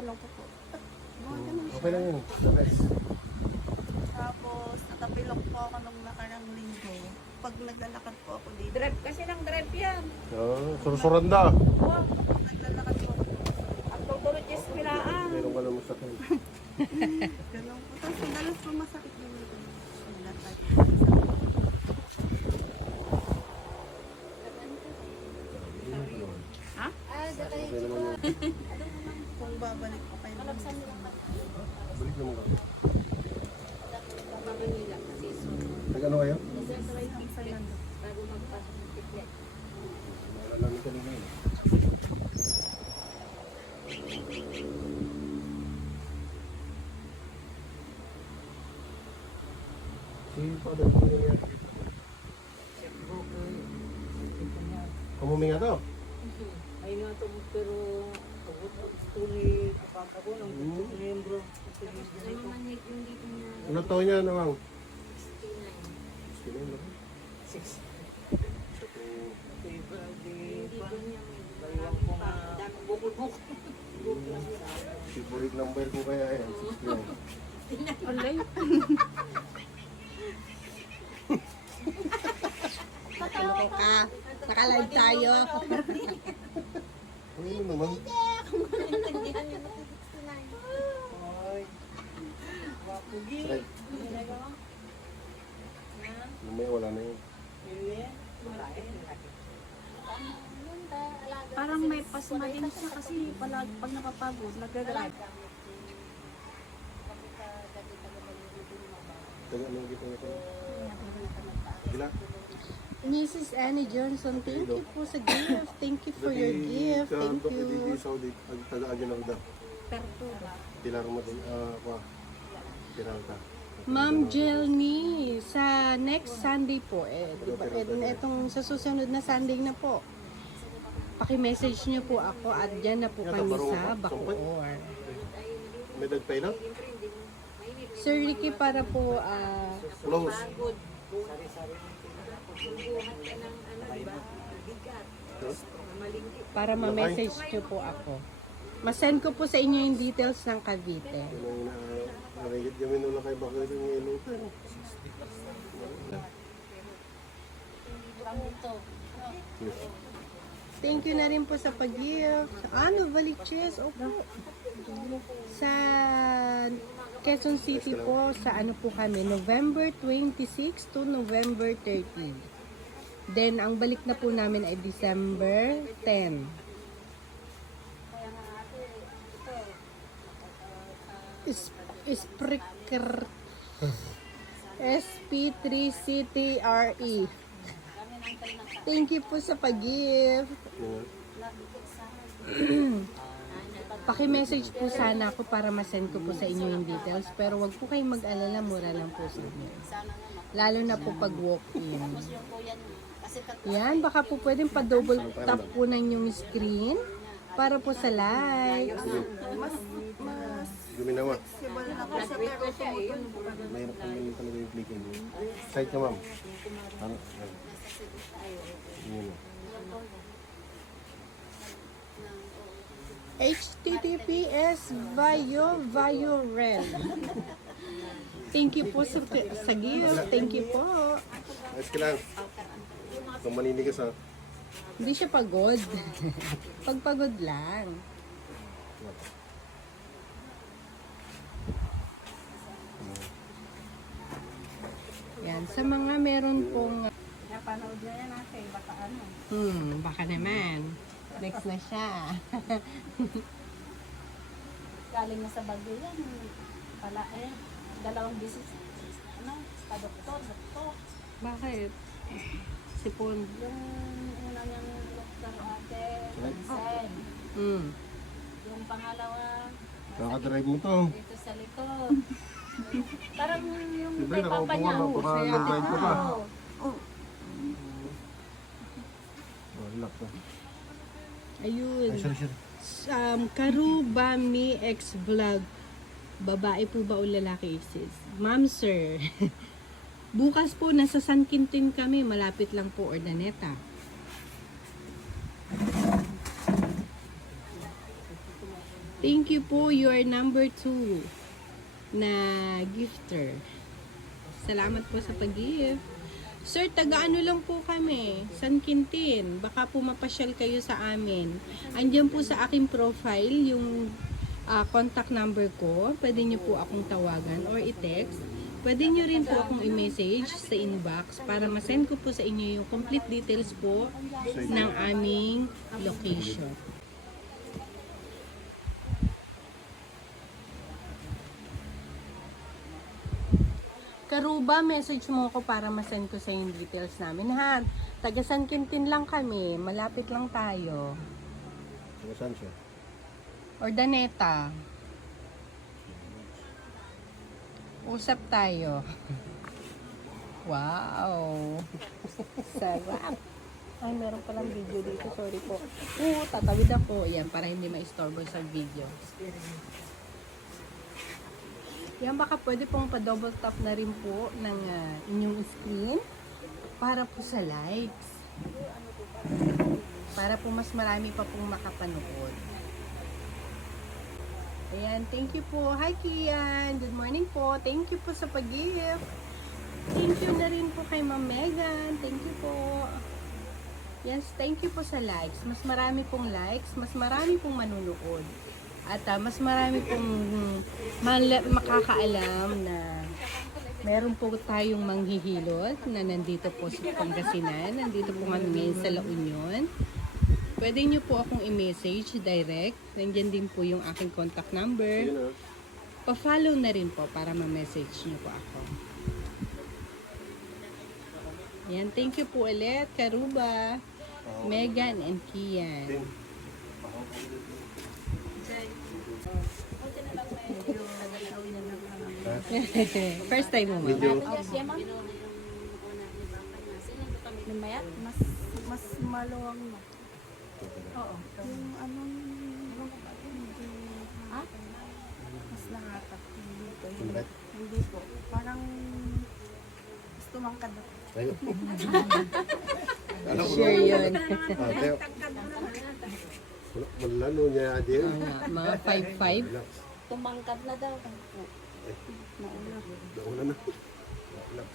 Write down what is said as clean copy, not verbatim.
ganun ko po. Mga ganun siya. Okay lang yun. Nice. Tapos, natapilok po ako nung nakarang linggo. Pag naglalakad po ako dito. Drive kasi ng drive yan. Surusuranda. Wow. Pag naglalakad po ako. Ang tuturot yung spilaan. Meron ka naman sa akin. Ganun po. Tapos, madalas po masakit yung lakad. Ha? Okay naman yun. Kung babalik po kayo. Balik naman ka. Manila kasi so. Nag-ano kayo? Ang Fernando. Bago magpasok ng tiklet. Wala namin kanina yun. Si Father, ano nangyayari dito? Kumuminga daw? Ay nga ito, pero abot ang story, apaka ko ng miyembro. Ano taon niya naman? 69. 69 Baliwang ko nga, bukol-bukol. Favorite number ko kaya yan. 69. Alay. Ano ka? Nakalive tayo. Ano yun naman? Ay, wapugi. Right. Mamaya wala na yun. Parang may pasma din siya kasi pag napapagod, nag-drive. Taga ano dito nito? Gila? Mrs. Annie Johnson, thank you po sa gift. Thank you for your gift. Thank you. Saudi, taga-agyan ako daw. Pertudo. Tilar mo din. Ako. Tilar ka. Ma'am Jelny, sa next Sunday po, diba, itong sa susunod na Sunday na po, paki-message niyo po ako at dyan na po kami sa Bacoor. May dagpay na? Sir Ricky, para po, Close. para ma-message niyo po ako. Masend ko po sa inyo yung details ng Cavite. Narigit kami nula kay Bakit yung ilutan. Thank you na rin po sa pag-gift. Ano, Valiches? Opo. Sa Quezon City po, sa ano po kami, November 26 to November 30. Then, ang balik na po namin ay December 10. Spricker SP3CTRE. Thank you po sa pag-gift. Paki-message po sana ako para ma-send ko po sa inyo yung details. Pero wag po kayong mag-alala, mura lang po sa inyo. Lalo na po pag walk-in. Yan, baka po pwedeng pa-double tap po ng yung screen para po sa likes. Mas Guminawa. flexible na po siya pero tumutulong po kami. Mahirap kami talaga yung clicking. Side ka, ma'am. Ano? Yun. HTTPS Vayo Red. Thank you po sa gift. Thank you po. Ayos ka lang. Kung maninigas ha. Hindi siya pagod. Pagpagod lang. Yan, sa mga meron pong Napanood na yan natin, baka ano. baka naman. Next na siya. Galing na sa Baguio yan. Pala eh, dalawang bisis. Ano, sa doktor. Bakit? Sipon. Yung una niyang doktor ate, Vincent. Yung pangalawa, Nakadrive mo to. dito sa likod. Parang yung Siyempre, kay papa niya. nakaupo ka, baka nag-drive ka pa. Oo. Lock na. Ayun. Ay, sorry. Karubami X Vlog. Babae po ba o lalaki, sis? Ma'am, sir. Bukas po, nasa San Quintin kami. Malapit lang po, Ordaneta. Thank you po. You are number 2 na gifter. Salamat po sa pag-gift. Sir, taga-ano lang po kami, San Quintin. Baka po mapasyal kayo sa amin. Andiyan po sa aking profile yung contact number ko. Pwede nyo po akong tawagan or i-text. Pwede nyo rin po akong i-message sa inbox para masend ko po sa inyo yung complete details po ng aming location. Karuba, message mo ako para masend ko sa yung details namin, ha? Taga San Quintin lang kami. Malapit lang tayo. Saan siya? Ordaneta. Usap tayo. Wow. Sarap. Ay, meron palang video dito. Sorry po. Tatawid ako. Yan, para hindi ma-istorbo sa video. Yan, baka pwede pong pa-double tap na rin po ng inyong screen para po sa likes. Para po mas marami pa pong makapanood. Ayan, thank you po. Hi, Kian. Good morning po. Thank you po sa pag-gift. Thank you na rin po kay Ma'am Megan. Thank you po. Yes, thank you po sa likes. Mas marami pong likes, mas marami pong manunood. At mas marami pong makakaalam na meron po tayong manghihilot na nandito po sa Pangasinan. Nandito po kami ngayon sa La Union. Pwede nyo po akong i-message direct. Nandiyan din po yung aking contact number. Pa-follow na rin po para ma-message nyo po ako. Yan, thank you po ulit, Karuba, Megan, and Kian. First time mo, ma'am? Siya, ma'am. Lumaya? Mas maluwang na. Oo. Yung anong... Ha? Mas nakatak. Hindi po. Sumbet? Hindi po. Parang... Mas tumangkad ako. Ayun. Share yun. Teo. Malalo niya din. Mga 5'5". Relax. Tumangkad na daw. Nauna. Nauna na. Relax.